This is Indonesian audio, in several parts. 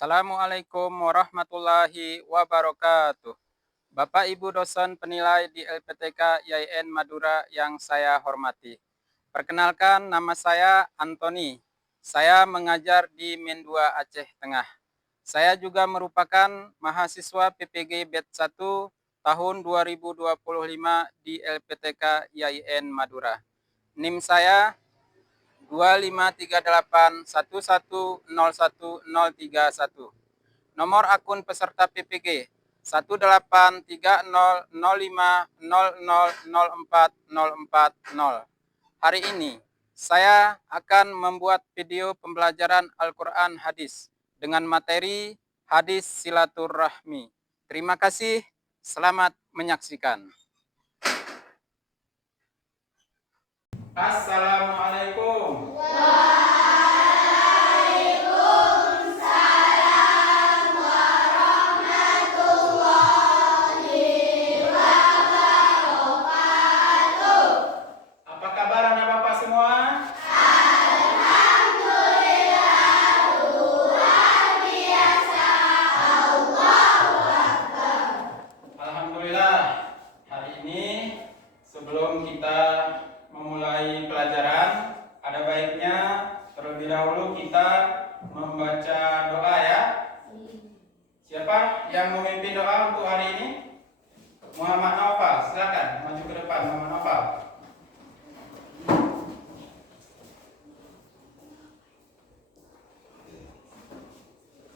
Assalamualaikum warahmatullahi wabarakatuh. Bapak Ibu dosen penilai di LPTK YIN Madura yang saya hormati. Perkenalkan, nama saya Antoni. Saya mengajar di Men 2 Aceh Tengah. Saya juga merupakan mahasiswa PPG Batch 1 tahun 2025 di LPTK YIN Madura. NIM saya 25381101031. Nomor akun peserta PPG 18305000404. Hari ini saya akan membuat video pembelajaran Al-Quran Hadis dengan materi hadis silaturahmi. Terima kasih, selamat menyaksikan. Assalamualaikum. Apa kabar anak bapak semua? Alhamdulillah. Hari ini sebelum kita memulai pelajaran, ada baiknya terlebih dahulu kita membaca doa ya. Siapa yang memimpin doa untuk hari ini? Muhammad Naufal, silakan maju ke depan Muhammad Naufal.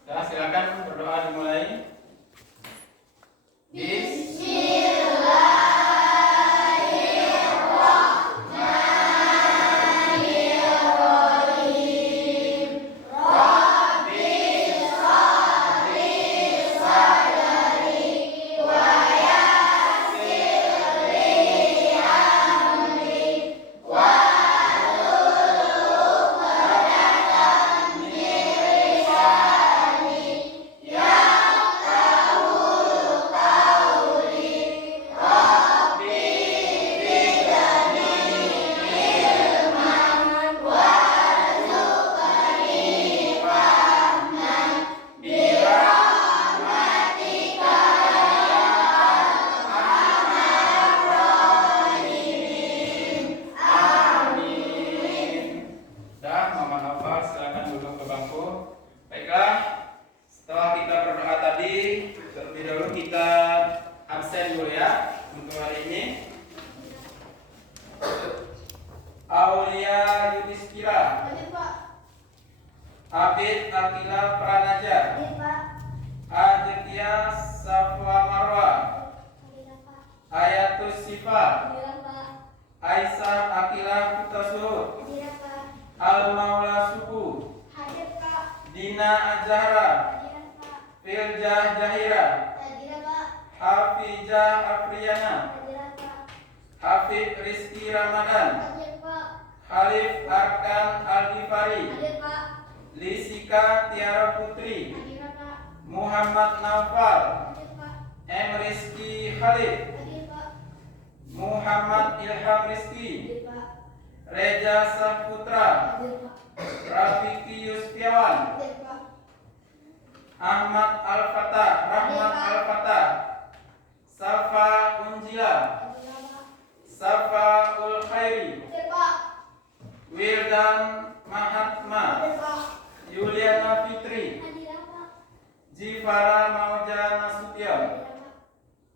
Ya, silakan berdoa dimulai. Aulia Yudhistira, Abid Akila Pranaja, Aditya Safwa Marwa, Ayatus Sifa, Aisyah Akila Putasur, Al-Maula Suku, Dina Azhara, Filjah Jahira, Hafijah Afriana, Hafid Rizki Ramadan, Khalif Arkan Al-Ghifari, Lisika Tiara Putri, Muhammad Naufal, M. Rizki Khalid, Muhammad Ilham Rizki, Reja Saputra, Rafiki Yustiawan, Ahmad Al-Fatah, Rahmat Al-Fatah, Safa Unjila, Safa Ul Khairi, Wildan Mahatma, Yuliana Fitri, Jifara Mauja Nasution.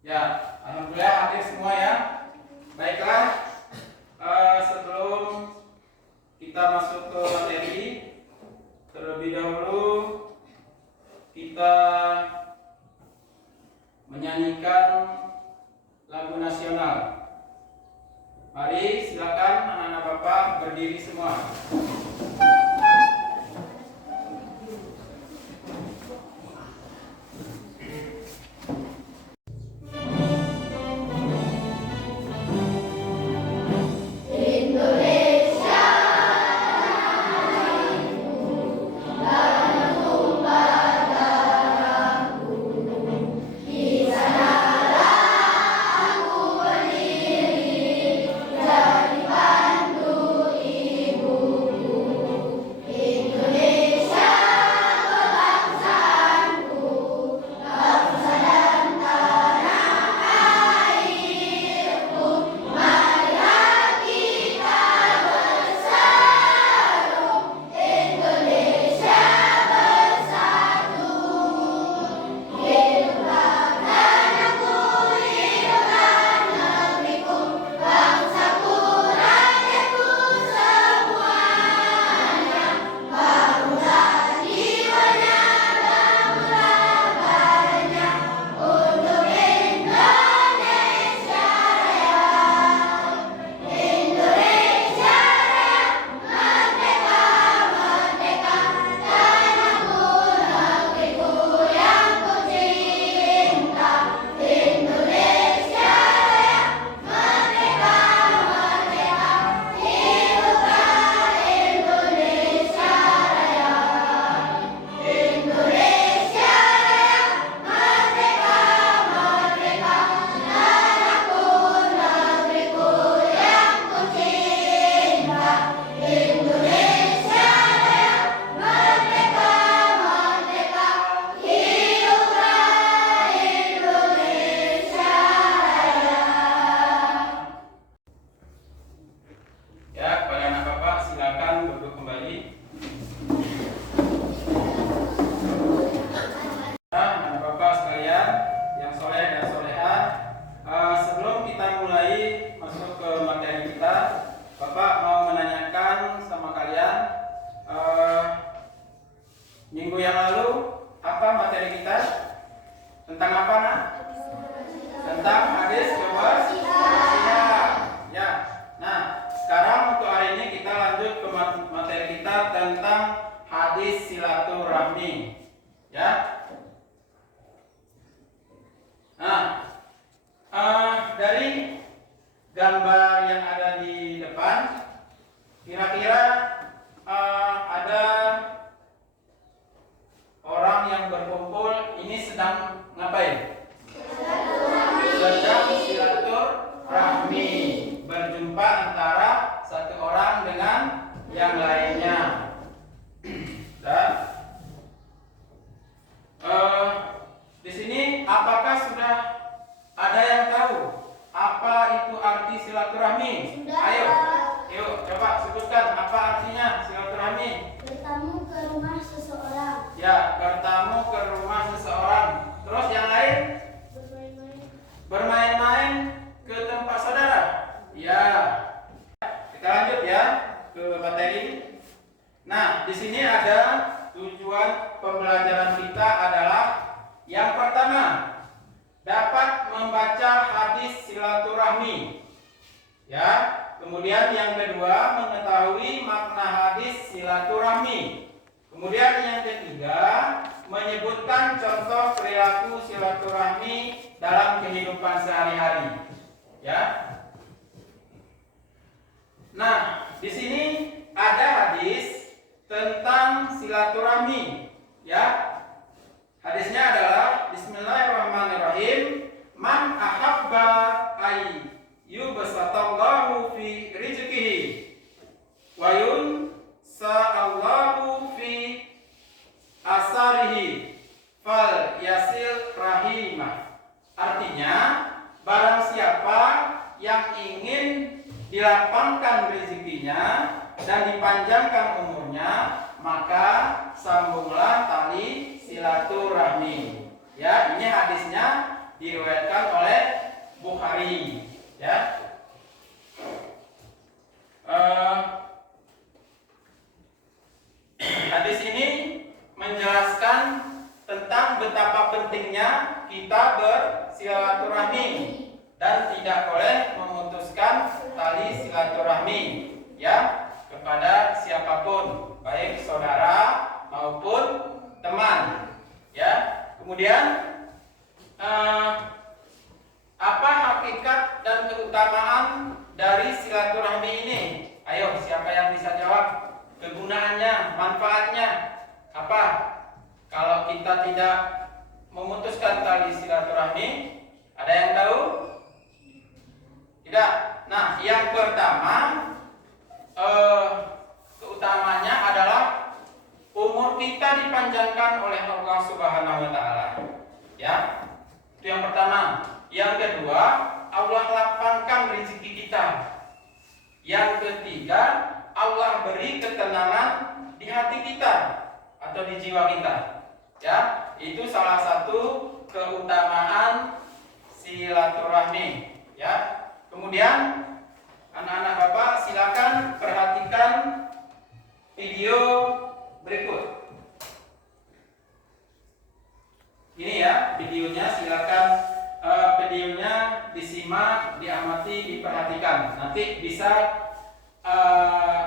Ya, alhamdulillah hadir semua ya. Baiklah, sebelum kita masuk ke materi, terlebih dahulu kita menyanyikan lagu nasional. Mari silakan anak-anak bapak berdiri semua. Ibu kita mulai masuk ke materi kita, Bapak mau menanyakan sama kalian, minggu yang lalu apa materi kita? Tentang apa, Nak? Tentang hadis kebersihan. Ya. Nah, sekarang untuk hari ini kita lanjut ke materi kita tentang hadis silaturahmi. Ya. Nah, dari gambar yang ada di depan, kira-kira ada orang yang berkumpul ini sedang ngapain? Sedang silaturahmi, berjumpa antara satu orang dengan yang lainnya. Dan di sini apakah sudah ada yang tahu apa itu arti silaturahmi? Ayo, yuk coba sebutkan apa artinya silaturahmi. Bertamu ke rumah seseorang. Ya, bertamu ke rumah seseorang. Terus yang lain? Bermain-main ke tempat saudara. Ya. Kita lanjut ya ke materi. Nah, di sini ada tujuan pembelajaran kita adalah yang pertama, dapat membaca hadis silaturahmi. Ya. Kemudian yang kedua, mengetahui makna hadis silaturahmi. Kemudian yang ketiga, menyebutkan contoh perilaku silaturahmi dalam kehidupan sehari-hari. Ya. Nah, di sini ada hadis tentang silaturahmi. Ya. Hadisnya adalah Bismillahirrahmanirrahim. Man ahabba ay yubsatallahu fi rizqihi wa yunsa'allahu fi asarihi fal yasil rahimah. Artinya, barang siapa yang ingin dilapangkan rezekinya dan dipanjangkan umurnya, maka sambunglah tali silaturahmi. Ya, ini hadisnya diriwayatkan oleh Bukhari. Ya, hadis ini menjelaskan tentang betapa pentingnya kita bersilaturahmi dan tidak boleh memutuskan tali silaturahmi ya kepada siapapun, baik saudara maupun teman. Ya, kemudian apa hakikat dan keutamaan dari silaturahmi ini? Ayo, siapa yang bisa jawab? Kegunaannya, manfaatnya apa? Kalau kita tidak memutuskan tali silaturahmi, ada yang tahu? Tidak. Nah, yang pertama, keutamanya adalah umur kita dipanjangkan oleh Allah Subhanahu wa taala. Ya. Itu yang pertama. Yang kedua, Allah lapangkan rezeki kita. Yang ketiga, Allah beri ketenangan di hati kita atau di jiwa kita. Ya, itu salah satu keutamaan silaturahmi. Ya. Kemudian anak-anak Bapak silakan perhatikan video berikut. Ini ya videonya, silakan videonya disimak, diamati, diperhatikan. Nanti bisa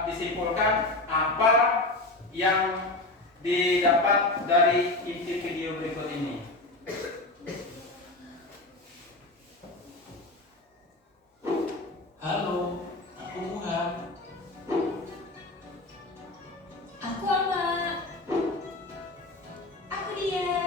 disimpulkan apa yang didapat dari inti video berikut ini. Halo, aku Muhan. Aku Ama. Aku dia.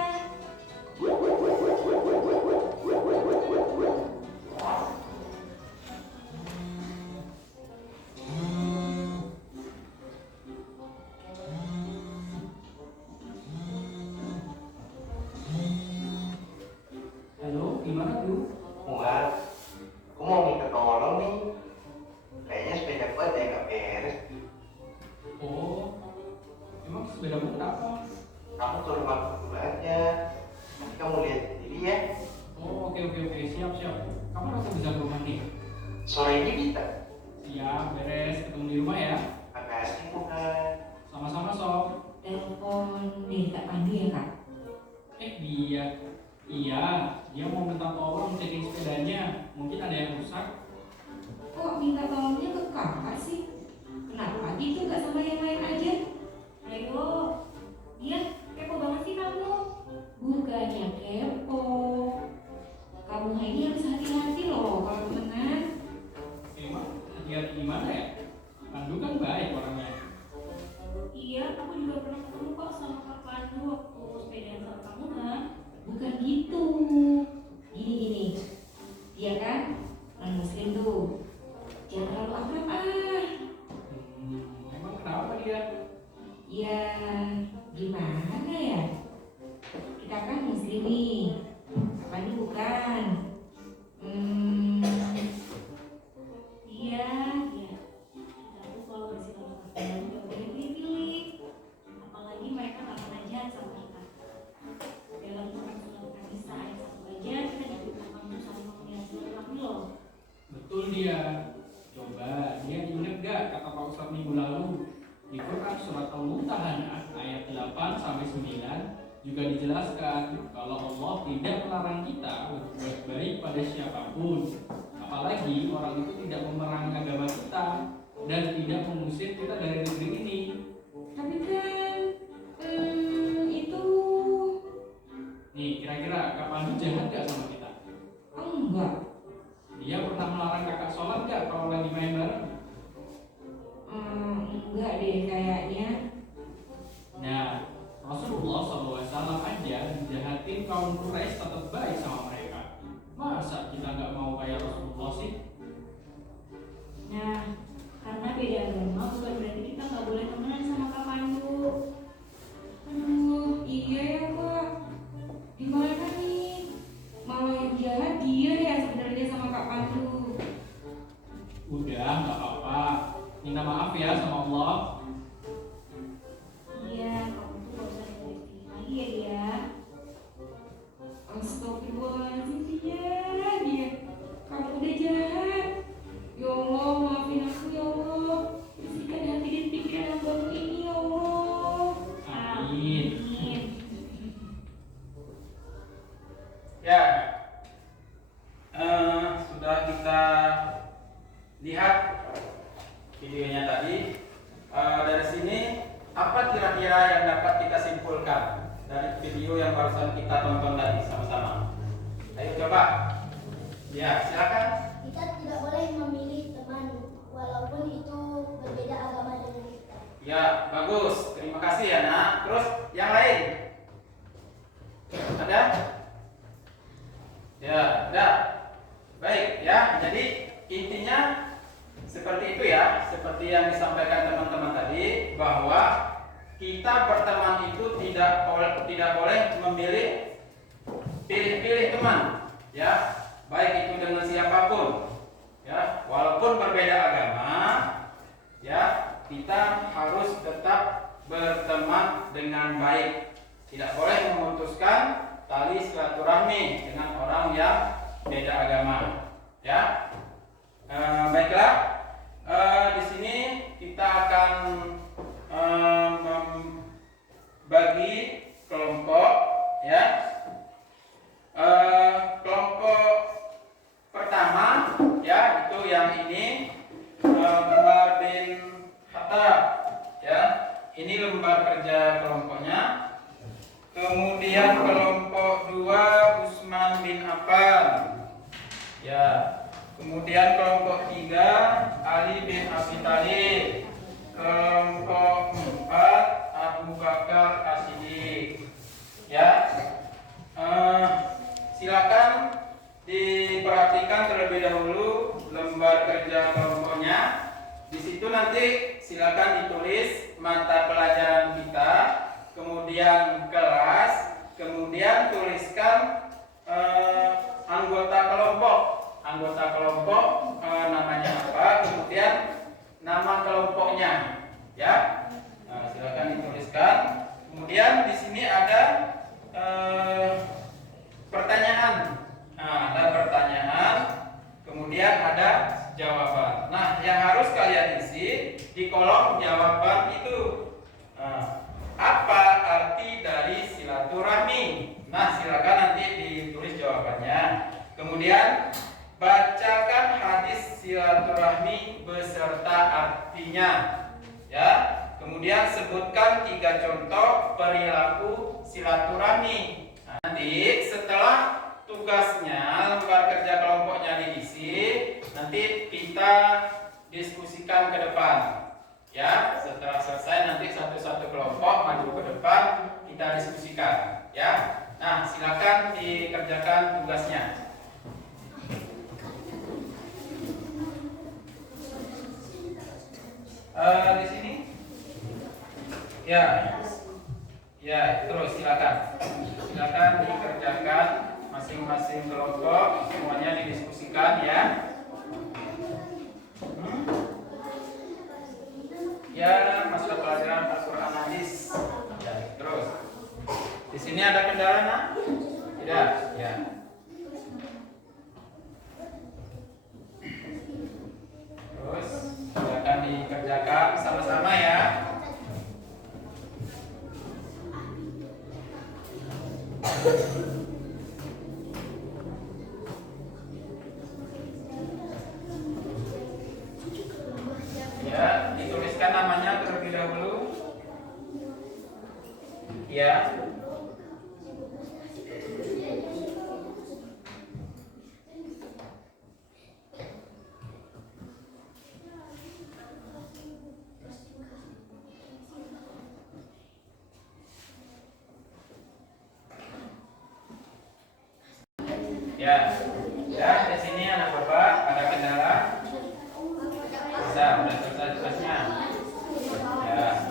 Sore ini bisa? Siap, beres. Ketemu di rumah ya. Makasih Tuhan. Sama-sama, Sob. Telepon nih Kak Pandu ya Kak? Dia. Iya, dia mau minta tolong checking sepedanya. Mungkin ada yang rusak. Kok minta tolongnya ke Kakak sih? Kenapa gitu gak sama yang lain aja? Ayo, dia kepo banget sih kamu. Bukannya kepo. Kamu ini harus hati-hati loh kalau temenan. Emang hati-hati gimana ya? Pandu kan baik orangnya. Iya, aku juga pernah ketemu kok sama Kak Pandu waktu sepedaan sama kamu kan? Bukan gitu. Gini. Dia kan non muslim tuh. Jangan terlalu akrab ah. Emang kenapa dia? Ya gimana ya? Kita kan muslim nih. Apa ini bukan? Iya. Aku kalau bersikap sama Kak Pandu gak boleh pilih-pilih. Apalagi mereka gak pernah jahat sama kita. Dalam perkembangan kisah ayat satu aja, kita diberitakan untuk saling memelihara silaturahmi loh. Betul dia. Coba dia ingat gak kata Pak Ustadz minggu lalu? Di Quran surat Al-Mumtahanah ayat 8 sampai 9 juga dijelaskan kalau Allah tidak melarang kita berbuat baik pada siapapun, apalagi orang itu tidak memerangi agama kita dan tidak mengusir kita dari negeri ini. Tapi kan itu Nih, kira-kira Kak Pandu jahat gak sama kita? enggak. Dia pernah melarang kakak sholat gak kalau lagi main bareng? Enggak deh kayaknya. Nah, Rasulullah SAW aja dijahatin kaum Quraisy tetap baik sama mereka. Masa kita nggak mau kayak Rasulullah sih? Nah, karena beda agama bukan berarti kita gak boleh temenan sama Kak Pandu. Aduh, iya ya Kak. Gimana nih? Malah yang jahat dia ya sebenarnya sama Kak Pandu. Udah, nggak apa-apa. Minta maaf ya sama Allah. Iya, kamu tuh gak usah pilih lagi ya dia. Astagfirullahaladzim dia. Kamu udah jahat. Ya Allah, maafin aku ya Allah. Bersihkan hati dan pikiran hambamu ini ya Allah. Amin. Amin. Ya, sudah kita lihat videonya tadi. Dari sini apa kira-kira yang dapat kita simpulkan dari video yang barusan kita tonton tadi sama-sama? Ayo coba. Ya, silakan. Kita tidak boleh memilih teman walaupun itu berbeda agama dengan kita. Ya, bagus. Terima kasih ya, Nak. Terus yang lain? Ada? Ya, ada. Baik, ya. Jadi intinya seperti itu ya, seperti yang disampaikan teman-teman tadi, bahwa kita berteman itu tidak boleh memilih pilih-pilih teman, ya, baik itu dengan siapapun, ya, walaupun berbeda agama, ya, kita harus tetap berteman dengan baik, tidak boleh memutuskan tali silaturahmi dengan orang yang beda agama, ya. Baiklah. Di sini kita akan membagi kelompok, ya. Kelompok pertama, ya, itu yang ini, Umar bin Khattab, ya. Ini lembar kerja kelompoknya. Kemudian kelompok 2 Utsman bin Affan, ya. Kemudian kelompok 3 Ali bin Abi Thalib. Kelompok 4 Abu Bakar As-Siddiq. Ya. Silakan diperhatikan terlebih dahulu lembar kerja kelompoknya. Di situ nanti silakan ditulis mata pelajaran kita, kemudian kelas, kemudian tuliskan anggota kelompok namanya apa, kemudian nama kelompoknya, ya. Silakan dituliskan. Kemudian di sini ada pertanyaan. Ada pertanyaan. Kemudian kemudian ada jawaban. Nah, yang harus kalian isi di kolom jawaban itu. Apa arti dari silaturahmi? Nah, silakan nanti ditulis jawabannya. Kemudian bacakan hadis silaturahmi beserta artinya. Ya. Kemudian sebutkan 3 contoh perilaku silaturahmi. Nah, nanti setelah tugasnya, lembar kerja kelompoknya diisi, nanti kita diskusikan ke depan. Ya, setelah selesai nanti satu-satu kelompok maju ke depan, kita diskusikan. Ya, nah silakan dikerjakan tugasnya. Di sini, ya, terus silakan dikerjakan masing-masing kelompok, semuanya didiskusikan ya. Ya, masa pelajaran Al-Quran hadis. Ya, terus. Di sini ada kendala, nak? Tidak, ya. Terus, silakan dikerjakan sama-sama ya. Ya, dituliskan namanya terlebih dahulu. Ya. Ya. Ya, di sini anak Bapak ada kendala? Bisa, udah selesai tugasnya. Ya.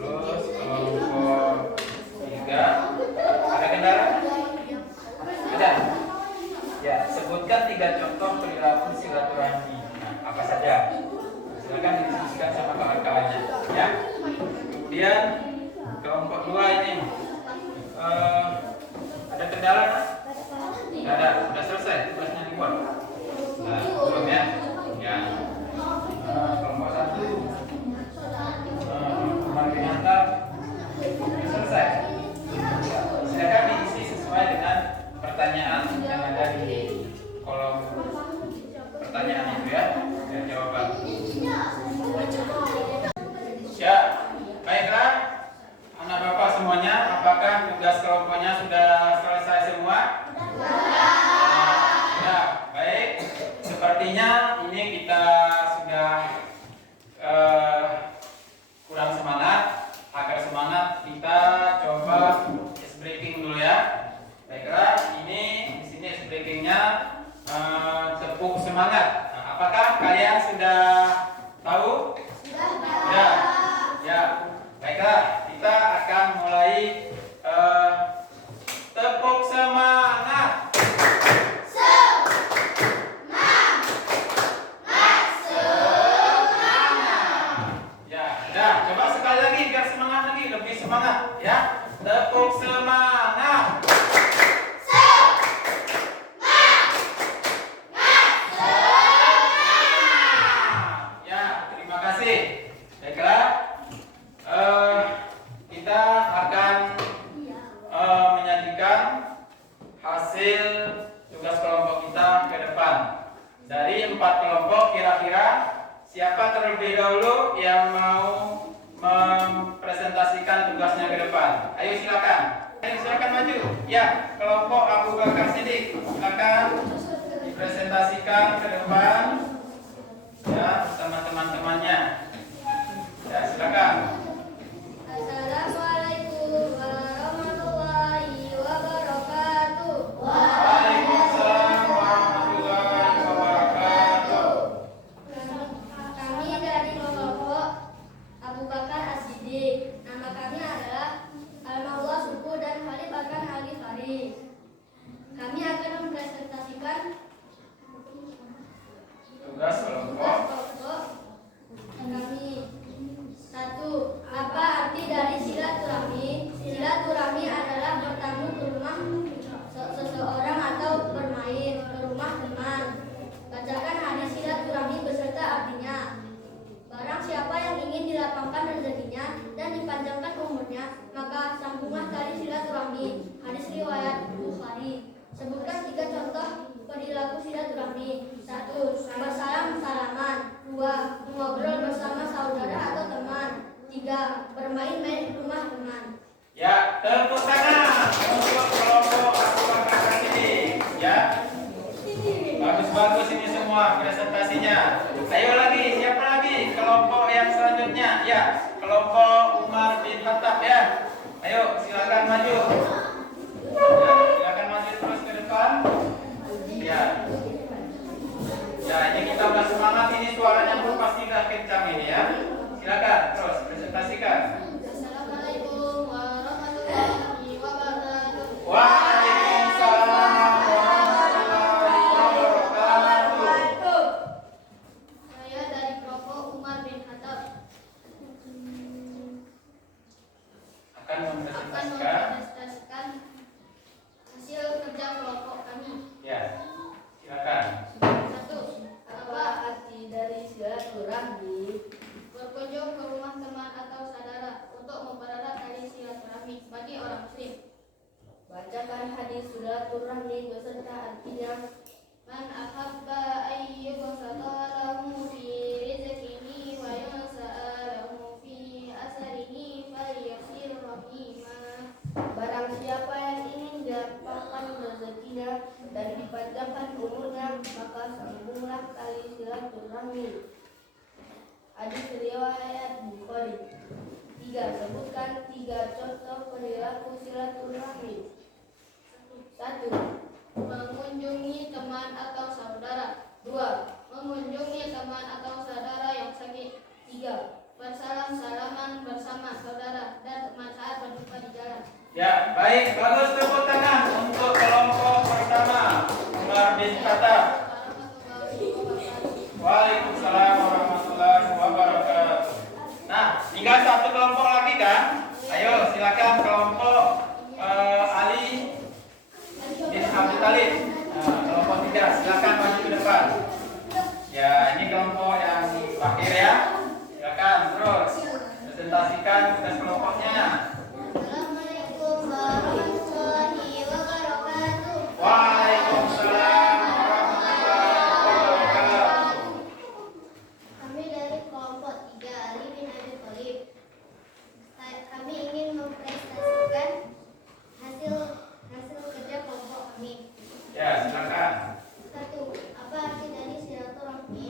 Terus kelompok 3 ada kendala? Ada. Ya, sebutkan 3 contoh perilaku silaturahmi. Nah, apa saja? Silakan didiskusikan sama kawan-kawannya, ya. Kemudian kelompok 2 ini ada kendala? Tidak ada, sudah selesai tugasnya dibuat. Nah, belum ya? Ya. Kelompok 1 mengantar selesai. Silakan diisi sesuai dengan pertanyaan yang ada di kolom pertanyaan itu ya, dan jawaban. Ya, baiklah anak Bapak semuanya, apakah tugas kelompoknya sudah selesai semua? Ya, baik. Sepertinya ini kita sudah kurang semangat. Agar semangat kita coba ice breaking dulu ya. Baiklah, ini di sini ice breakingnya tepuk semangat. Nah, apakah kalian sudah tahu? Sudah. Ya. Baiklah, kita akan mulai tepuk semangat. Coba sekali lagi biar semangat lagi, lebih semangat ya. Tepuk semangat. Ya, terima kasih. Baiklah, kita akan menyajikan hasil tugas kelompok kita ke depan. Dari 4 kelompok, kira-kira siapa terlebih dahulu yang mau mempresentasikan tugasnya ke depan? Ayo silakan. Ayo silakan maju. Ya, kelompok Abu Bakar Siddiq, silakan dipresentasikan ke depan. Ya, bersama teman-temannya. Ya, silakan. Assalamualaikum warahmatullahi wabarakatuh. Waalaikumsalam warahmatullahi wabarakatuh. Kami dari kelompok Abu Bakar As-Siddiq. Nama kami adalah Al-Mawla Suku dan Khalid Bakar Al-Ghifari. Kami akan mempresentasikan perilaku silaturahmi. 1. Bersalam-salaman. 2. Mengobrol bersama saudara atau teman. 3. Bermain-main di rumah teman. Ya, tepuk tangan untuk kelompok Abu Bakar As-Siddiq. Ya, bagus-bagus ini semua presentasinya. Ayo lagi, siapa lagi? Kelompok yang selanjutnya. Ya, kelompok Umar bin Khattab ya. Ayo, silakan maju. Ya, silakan maju terus ke depan. Ya. Ya, ini kita udah semangat, ini suaranya pun pasti udah kencang ini ya. Silakan terus presentasikan. Assalamualaikum warahmatullahi wabarakatuh. Waalaikumsalam warahmatullahi wabarakatuh. Saya dari kelompok Umar bin Khattab Akan akan mempresentasikan. mempresentasikan hasil kerja kelompok kami. Ya, silakan. 1. Apa arti dari silaturahmi? Berkunjung ke rumah teman atau saudara untuk mempererat tali silaturahmi bagi orang muslim. Bacakan hadis silaturahmi beserta artinya. Man ahabba ayyubsata lahu fi rizqihi wa yas'alahu fi asarihi falyasir rahimah. Barang siapa yang ingin dilapangkan rezekinya dan dipanjangkan umurnya, maka sambunglah tali silaturahmi. Hadis riwayat Bukhari. 3. Sebutkan 3 contoh perilaku silaturahmi. 1. Mengunjungi teman atau saudara. 2. Mengunjungi teman atau saudara yang sakit. 3. Bersalam-salaman bersama saudara dan teman saat berjumpa di jalan. Ya, baik, bagus, tepuk tangan untuk kelompok pertama Umar bin Khattab. Waalaikumsalam warahmatullahi wabarakatuh. Nah, tinggal satu kelompok lagi kan? Ayo, silakan kelompok Ali bin Abi Thalib. Nah, kelompok 3, silakan maju ke depan. Ya, ini kelompok yang terakhir ya. Silakan terus presentasikan tugas kelompoknya. Assalamualaikum warahmatullahi wabarakatuh. Waalaikumsalam warahmatullahi wabarakatuh. Kami dari kelompok 3 Ali bin Abi Thalib. Kami ingin mempresentasikan hasil kerja kelompok kami. Ya, silakan. 1. Apa arti dari silaturahmi?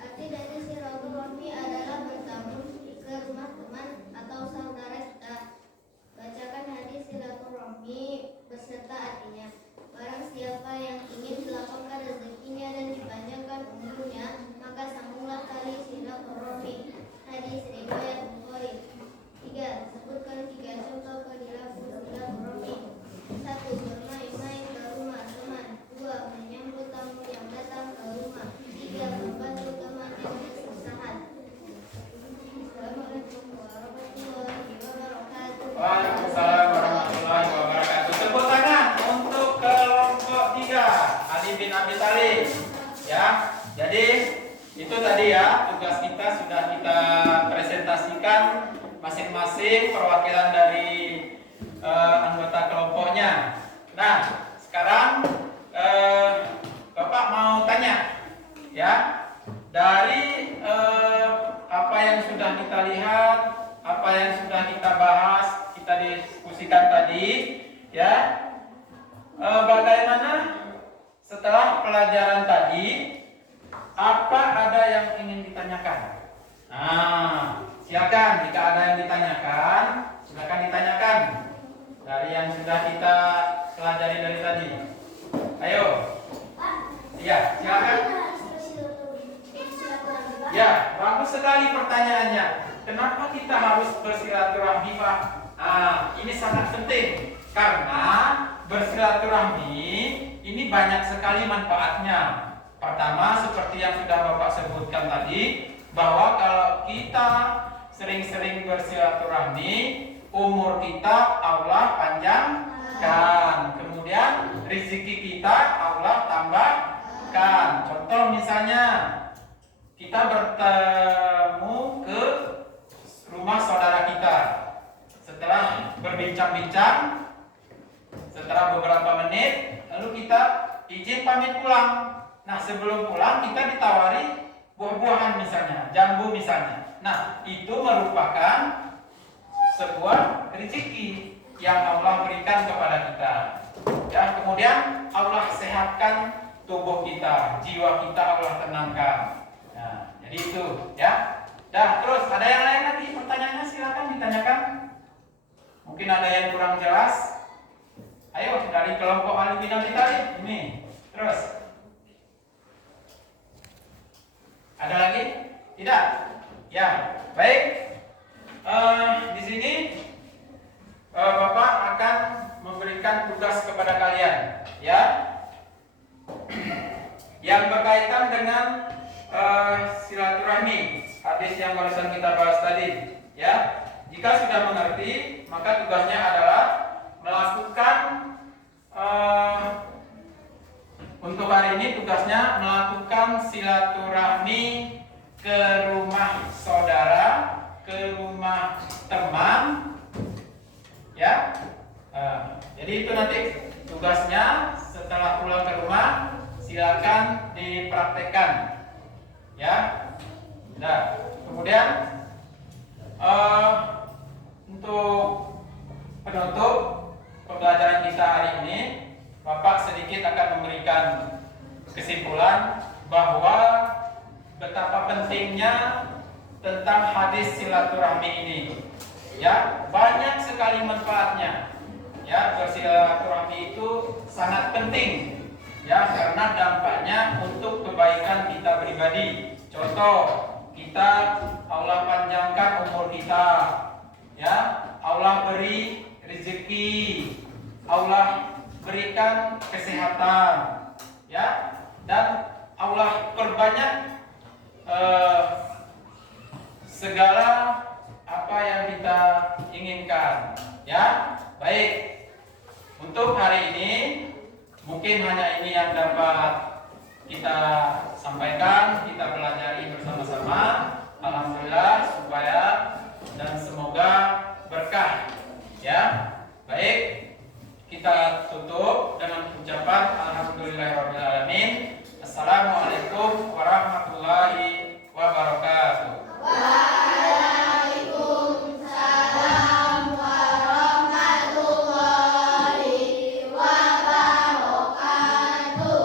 Arti dari silaturahmi adalah bertamu ke rumah teman atau saudara kita. Bacakan hadis silaturahmi beserta artinya. Barang siapa yang ingin dilapangkan rezekinya dan dipanjangkan umurnya, maka sambunglah tali silaturahmi. Hadis riwayat Bukhari. 3. Sebutkan 3 contoh perilaku silaturahmi. 1. Bermain-main ke rumah teman. 2. Menyambut tamu yang datang ke rumah. 3. Membantu teman yang kesusahan. Assalamualaikum warahmatullahi wabarakatuh. Waalaikumsalam warahmatullahi wabarakatuh. Tepuk tangan untuk kelompok 3 Ali bin Abi Thalib. Ya, jadi itu tadi ya tugas kita sudah kita presentasikan masing-masing perwakilan dari anggota kelompoknya. Nah, sekarang Bapak mau tanya ya, dari apa yang sudah kita lihat, apa yang sudah kita bahas, kita diskusikan tadi ya, bagaimana setelah pelajaran tadi, apa ada yang ingin ditanyakan? Nah, silakan jika ada yang ditanyakan, silakan ditanyakan dari yang sudah kita pelajari dari tadi. Ayo. Iya, silakan. Ya, bagus sekali pertanyaannya. Kenapa kita harus bersilaturahmi, Pak? Ini sangat penting karena bersilaturahmi ini banyak sekali manfaatnya. Pertama, seperti yang sudah Bapak sebutkan tadi, bahwa kalau kita sering-sering bersilaturahmi, umur kita Allah panjangkan. Kemudian rezeki kita Allah tambahkan. Contoh misalnya, kita bertemu ke rumah saudara kita. Setelah berbincang-bincang, setelah beberapa menit, lalu kita izin pamit pulang. Nah, sebelum pulang kita ditawari buah-buahan misalnya, jambu misalnya. Nah, itu merupakan sebuah rezeki yang Allah berikan kepada kita. Ya, kemudian Allah sehatkan tubuh kita, jiwa kita Allah tenangkan. Nah, jadi itu ya. Dah, terus ada yang lain lagi pertanyaannya, silakan ditanyakan. Mungkin ada yang kurang jelas. Ayo dari kelompok ahli bidang kita ini. Terus. Ada lagi? Tidak? Ya, baik. Di sini Bapak akan memberikan tugas kepada kalian, ya, yang berkaitan dengan silaturahmi, hadis yang barusan kita bahas tadi, ya. Jika sudah mengerti, maka tugasnya adalah melakukan untuk hari ini tugasnya melakukan silaturahmi ke rumah saudara, ke rumah teman, ya. Jadi itu nanti tugasnya setelah pulang ke rumah, silakan dipraktekkan, ya. Nah, kemudian untuk penutup pembelajaran kita hari ini, Bapak sedikit akan memberikan kesimpulan bahwa betapa pentingnya tentang hadis silaturahmi ini. Ya, banyak sekali manfaatnya. Ya, bersilaturahmi itu sangat penting. Ya, karena dampaknya untuk kebaikan kita pribadi. Contoh, kita Allah panjangkan umur kita. Ya, Allah beri rezeki. Allah berikan kesehatan, ya, dan Allah perbanyak segala apa yang kita inginkan, ya. Baik, untuk hari ini mungkin hanya ini yang dapat kita sampaikan, kita pelajari bersama-sama. Alhamdulillah, supaya dan semoga berkah, ya. Baik, kita tutup dengan ucapan alhamdulillahirrahmanirrahim. Assalamualaikum warahmatullahi wabarakatuh. Waalaikumsalam warahmatullahi wabarakatuh.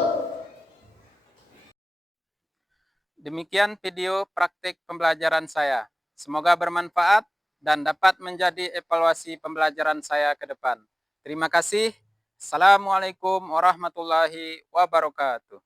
Demikian video praktik pembelajaran saya. Semoga bermanfaat dan dapat menjadi evaluasi pembelajaran saya ke depan. Terima kasih. Assalamualaikum warahmatullahi wabarakatuh.